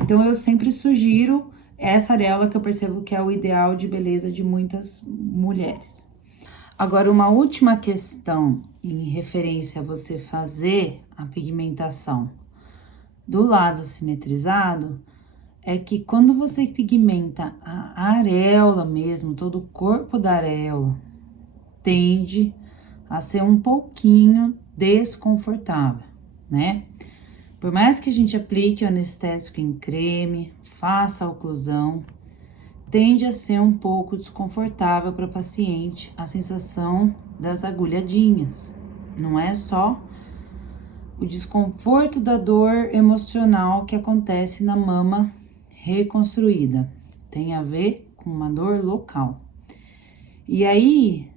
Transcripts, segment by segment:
Então, eu sempre sugiro essa areola que eu percebo que é o ideal de beleza de muitas mulheres. Agora, uma última questão em referência a você fazer a pigmentação do lado simetrizado, é que quando você pigmenta a areola mesmo, todo o corpo da areola, tende a ser um pouquinho desconfortável, né? Por mais que a gente aplique o anestésico em creme, faça a oclusão, tende a ser um pouco desconfortável para o paciente a sensação das agulhadinhas. Não é só o desconforto da dor emocional que acontece na mama reconstruída. Tem a ver com uma dor local. E aí,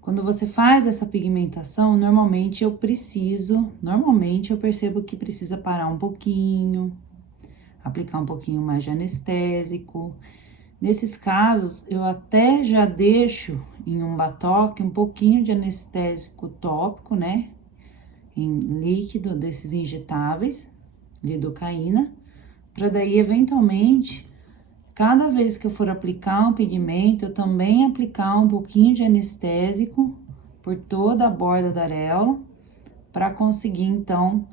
quando você faz essa pigmentação, normalmente eu percebo que precisa parar um pouquinho, aplicar um pouquinho mais de anestésico. Nesses casos, eu até já deixo em um batoque um pouquinho de anestésico tópico, né? Em líquido desses injetáveis, lidocaína, para daí, eventualmente, cada vez que eu for aplicar um pigmento, eu também aplicar um pouquinho de anestésico por toda a borda da areola, para conseguir, então,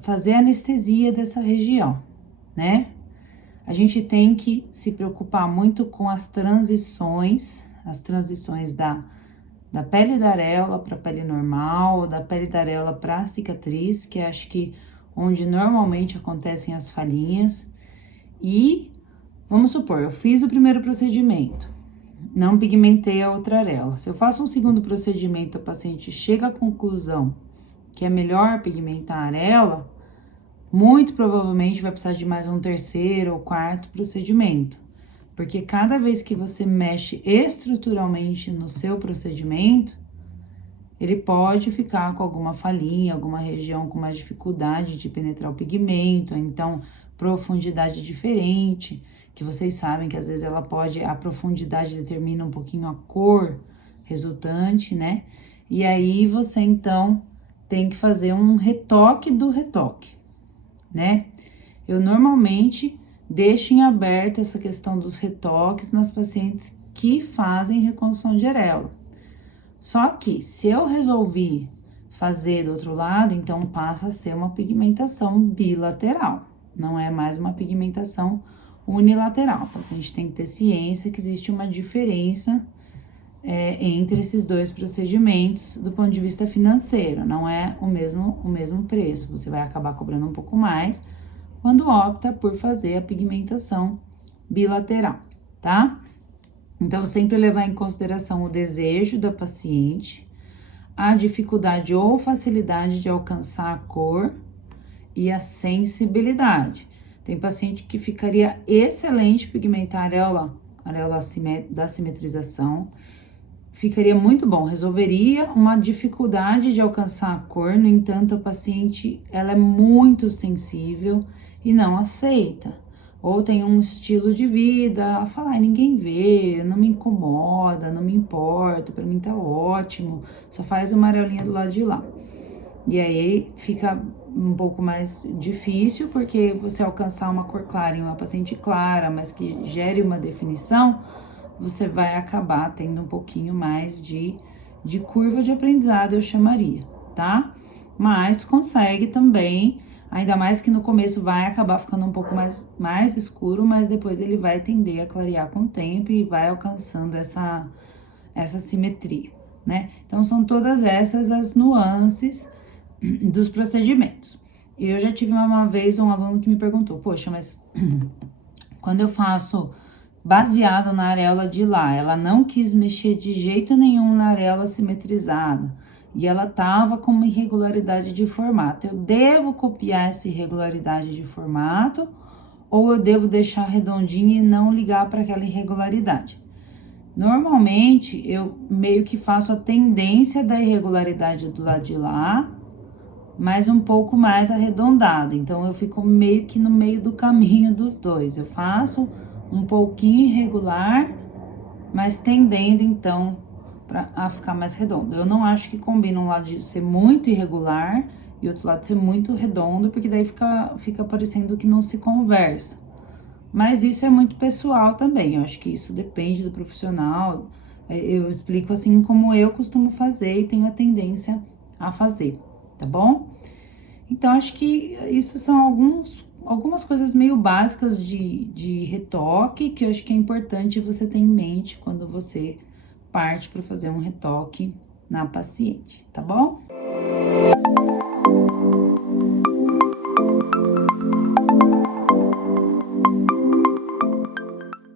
fazer a anestesia dessa região, né? A gente tem que se preocupar muito com as transições da pele da areola para a pele normal, da pele da areola para a cicatriz, que acho que onde normalmente acontecem as falhinhas. E vamos supor, eu fiz o primeiro procedimento, não pigmentei a outra areola. Se eu faço um segundo procedimento, o paciente chega à conclusão que é melhor pigmentar a areola, muito provavelmente vai precisar de mais um terceiro ou quarto procedimento. Porque cada vez que você mexe estruturalmente no seu procedimento, ele pode ficar com alguma falhinha, alguma região com mais dificuldade de penetrar o pigmento, então profundidade diferente, que vocês sabem que às vezes a profundidade determina um pouquinho a cor resultante, né? E aí você então tem que fazer um retoque do retoque, né? Eu normalmente deixo em aberto essa questão dos retoques nas pacientes que fazem reconstrução de areola. Só que se eu resolvi fazer do outro lado, então passa a ser uma pigmentação bilateral, não é mais uma pigmentação unilateral. O paciente tem que ter ciência que existe uma diferença entre esses dois procedimentos do ponto de vista financeiro, não é o mesmo preço. Você vai acabar cobrando um pouco mais quando opta por fazer a pigmentação bilateral, tá? Então, sempre levar em consideração o desejo da paciente, a dificuldade ou facilidade de alcançar a cor e a sensibilidade. Tem paciente que ficaria excelente pigmentar a areola da simetrização, ficaria muito bom, resolveria uma dificuldade de alcançar a cor. No entanto, a paciente, ela é muito sensível e não aceita. Ou tem um estilo de vida, a falar, ninguém vê, não me incomoda, não me importa, pra mim tá ótimo, só faz uma areolinha do lado de lá. E aí fica um pouco mais difícil, porque você alcançar uma cor clara em uma paciente clara, mas que gere uma definição, você vai acabar tendo um pouquinho mais de curva de aprendizado, eu chamaria, tá? Mas consegue também, ainda mais que no começo vai acabar ficando um pouco mais escuro, mas depois ele vai tender a clarear com o tempo e vai alcançando essa simetria, né? Então, são todas essas as nuances dos procedimentos. Eu já tive uma vez um aluno que me perguntou, poxa, mas quando eu faço baseado na areola de lá, ela não quis mexer de jeito nenhum na areola simetrizada, e ela tava com uma irregularidade de formato. Eu devo copiar essa irregularidade de formato, ou eu devo deixar redondinha e não ligar para aquela irregularidade? Normalmente, eu meio que faço a tendência da irregularidade do lado de lá, mas um pouco mais arredondado. Então, eu fico meio que no meio do caminho dos dois. Eu faço um pouquinho irregular, mas tendendo, então, a ficar mais redondo. Eu não acho que combina um lado de ser muito irregular e outro lado ser muito redondo, porque daí fica parecendo que não se conversa. Mas isso é muito pessoal também, eu acho que isso depende do profissional. Eu explico assim como eu costumo fazer e tenho a tendência a fazer, tá bom? Então, acho que isso são algumas coisas meio básicas de retoque que eu acho que é importante você ter em mente quando você parte para fazer um retoque na paciente, tá bom?